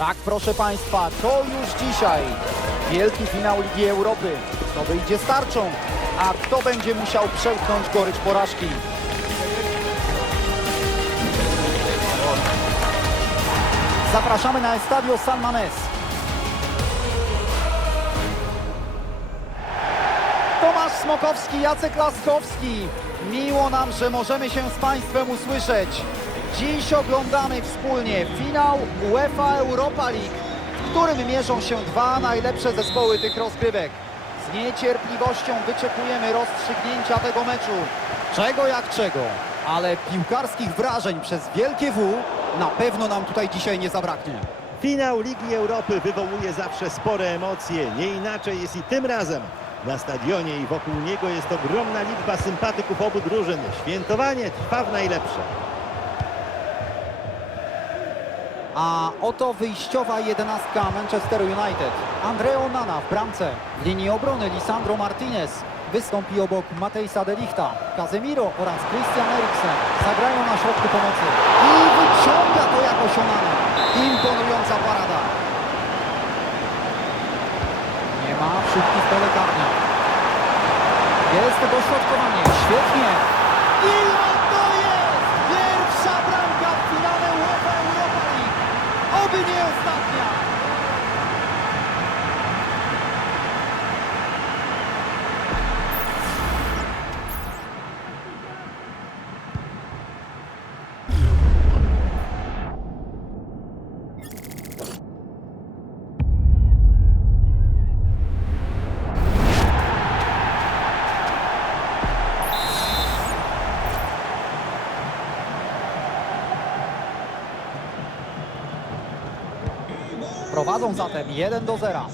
Tak, proszę Państwa, to już dzisiaj wielki finał Ligi Europy. Kto wyjdzie z tarczą, a kto będzie musiał przełknąć gorycz porażki. Zapraszamy na Estadio San Mamés. Tomasz Smokowski, Jacek Laskowski. Miło nam, że możemy się z Państwem usłyszeć. Dziś oglądamy wspólnie finał UEFA Europa League, w którym mierzą się dwa najlepsze zespoły tych rozgrywek. Z niecierpliwością wyczekujemy rozstrzygnięcia tego meczu. Czego jak czego, ale piłkarskich wrażeń przez Wielkie W na pewno nam tutaj dzisiaj nie zabraknie. Finał Ligi Europy wywołuje zawsze spore emocje. Nie inaczej jest i tym razem. Na stadionie i wokół niego jest ogromna liczba sympatyków obu drużyn. Świętowanie trwa w najlepsze. A oto wyjściowa jedenastka Manchester United. Andreo Nana w bramce. W linii obrony Lisandro Martinez. Wystąpi obok Matejsa Delichta. Casemiro oraz Christian Eriksen zagrają na środku pomocy. I wyciąga to jakoś Onana. Imponująca parada. Nie ma szybki w pole karne. Jest dośrodkowanie. Świetnie. I to jest pierwsza bramka w finale UEFA Europa League. Oby nie Prowadzą zatem 1 do 0.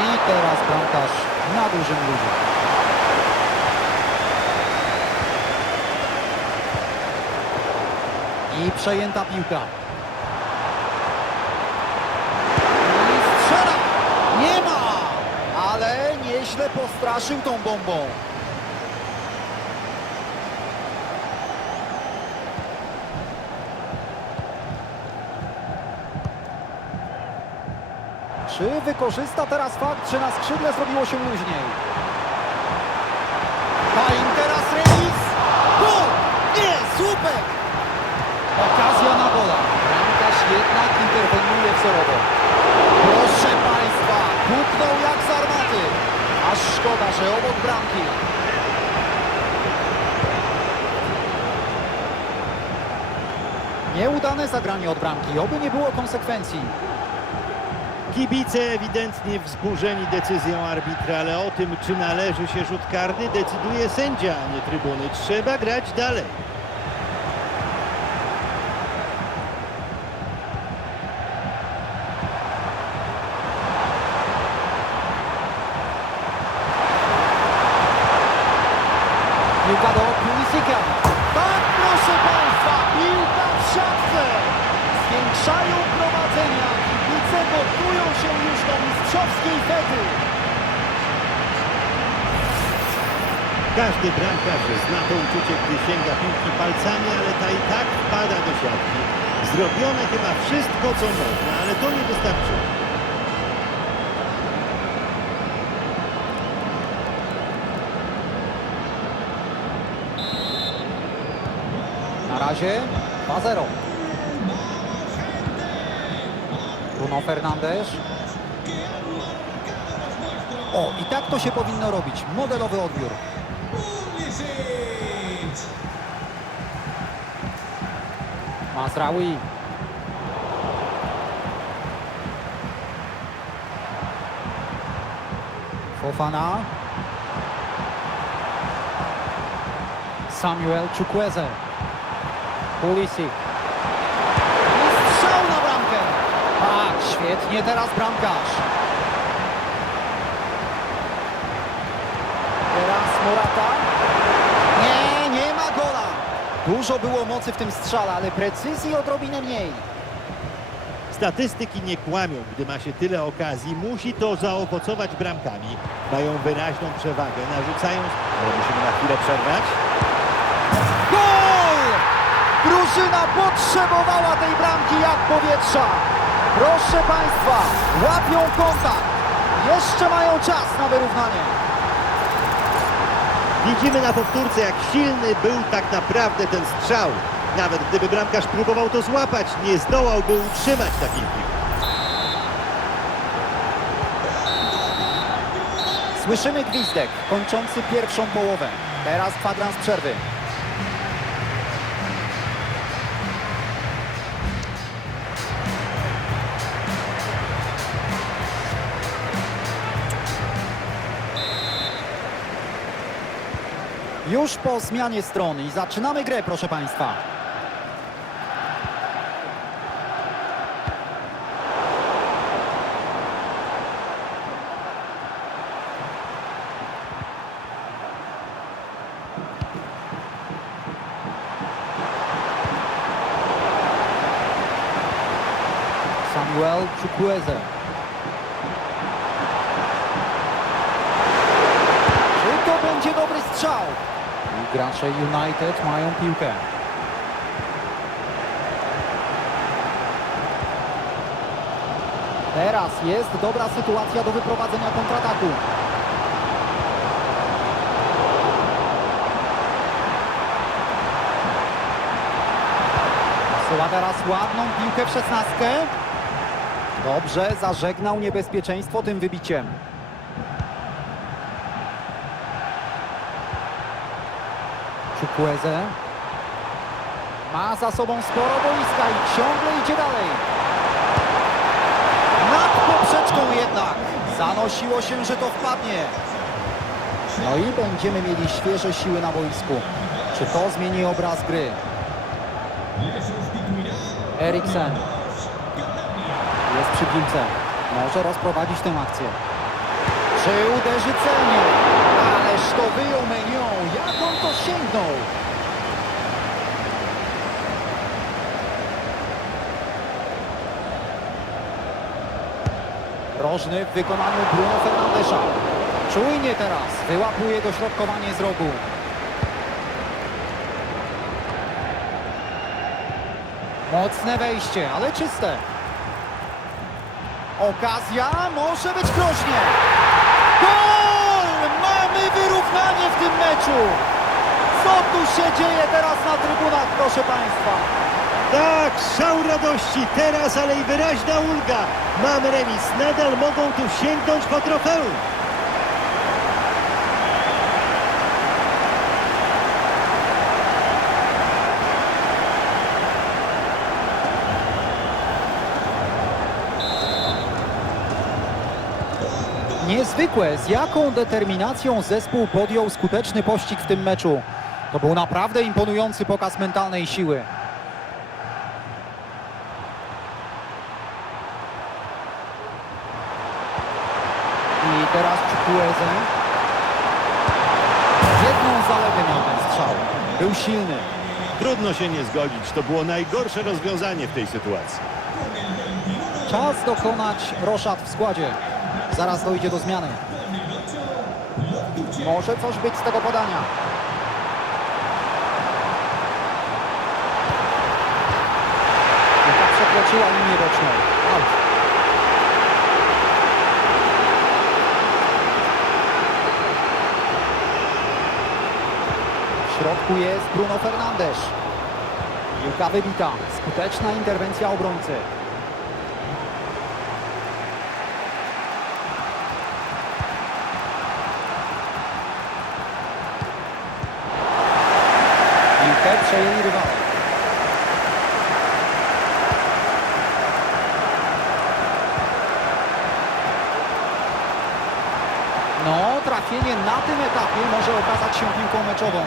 I teraz bramkarz na dużym luzie. I przejęta piłka. I strzela! Nie ma! Ale nieźle postraszył tą bombą. Czy wykorzysta teraz fakt, że na skrzydle zrobiło się luźniej? Kain teraz remis! Gol! Nie, słupek! Okazja na gola. Bramkarz jednak interweniuje wzorowo. Proszę Państwa, puknął jak szkoda, że obok bramki. Nieudane zagranie od bramki, oby nie było konsekwencji. Kibice ewidentnie wzburzeni decyzją arbitra, ale o tym, czy należy się rzut karny, decyduje sędzia, a nie trybuny. Trzeba grać dalej. Piłka do Pulisika. Tak, proszę Państwa, piłka w siatce. Zwiększają prowadzenia. Kibice gotują się już do mistrzowskiej fety. Każdy bramkarz zna to uczucie, gdy sięga piłki palcami, ale ta i tak wpada do siatki. Zrobione chyba wszystko, co można, ale to nie wystarczy. Na razie 2-0. Bruno Fernandes. O, i tak to się powinno robić. Modelowy odbiór. Mazraoui. Fofana. Samuel Chukwueze. Pulisic. Świetnie teraz bramkarz. Teraz Morata. Nie, nie ma gola. Dużo było mocy w tym strzale, ale precyzji odrobinę mniej. Statystyki nie kłamią. Gdy ma się tyle okazji, musi to zaowocować bramkami. Mają wyraźną przewagę, narzucają... Ale musimy na chwilę przerwać. Gol! Drużyna potrzebowała tej bramki jak powietrza. Proszę Państwa, łapią kontakt. Jeszcze mają czas na wyrównanie. Widzimy na powtórce, jak silny był tak naprawdę ten strzał. Nawet gdyby bramkarz próbował to złapać, nie zdołałby utrzymać takiej piłki. Słyszymy gwizdek kończący pierwszą połowę. Teraz kwadrans przerwy. Już po zmianie stron i zaczynamy grę, proszę Państwa. Samuel Chukwueze. Czy to będzie dobry strzał? I gracze United mają piłkę. Teraz jest dobra sytuacja do wyprowadzenia kontrataku. Wysyła teraz ładną piłkę w szesnastkę. Dobrze, zażegnał niebezpieczeństwo tym wybiciem. Chukwueze. Ma za sobą sporo boiska i ciągle idzie dalej. Nad poprzeczką jednak. Zanosiło się, że to wpadnie. No i będziemy mieli świeże siły na boisku. Czy to zmieni obraz gry? Eriksen. Jest przy piłce. Może rozprowadzić tę akcję. Czy uderzy celnie? Ależ to wyjął Menion. Sięgnął? Rożny w wykonaniu Bruno Fernandesza. Czujnie teraz wyłapuje dośrodkowanie z rogu. Mocne wejście, ale czyste. Okazja może być groźnie. Gol! Mamy wyrównanie w tym meczu. Tu się dzieje teraz na trybunach, proszę Państwa? Tak, szał radości, teraz ale i wyraźna ulga. Mamy remis, nadal mogą tu sięgnąć po trofeum. Niezwykłe, z jaką determinacją zespół podjął skuteczny pościg w tym meczu. To był naprawdę imponujący pokaz mentalnej siły. I teraz Chukwueze. Jedną zaletę miał ten strzał. Był silny. Trudno się nie zgodzić, to było najgorsze rozwiązanie w tej sytuacji. Czas dokonać roszad w składzie. Zaraz dojdzie do zmiany. Może coś być z tego podania. Przekroczyła linię boczną. W środku jest Bruno Fernandes. Piłka wybita. Skuteczna interwencja obrońcy. No, trafienie na tym etapie może okazać się piłką meczową.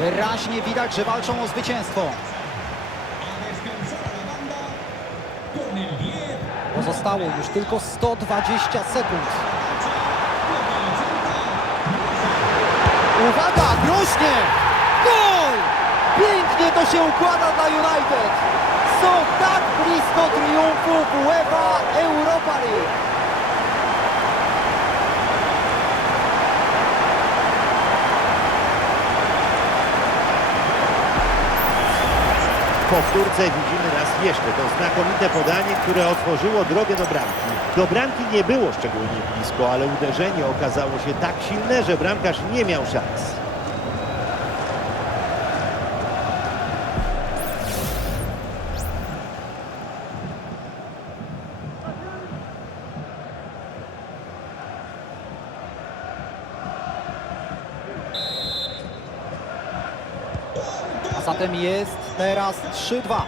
Wyraźnie widać, że walczą o zwycięstwo. Pozostało już tylko 120 sekund. Uwaga, groźnie! Gol! Pięknie to się układa dla United. Są tak blisko triumfu. mistrzów UEFA Europa League. Powtórce widzimy raz jeszcze to znakomite podanie, które otworzyło drogę do bramki. Do bramki nie było szczególnie blisko, ale uderzenie okazało się tak silne, że bramkarz nie miał szans. Zatem jest teraz 3-2.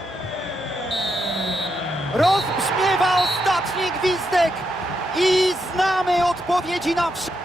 Rozbrzmiewa ostatni gwizdek i znamy odpowiedzi na wszystko.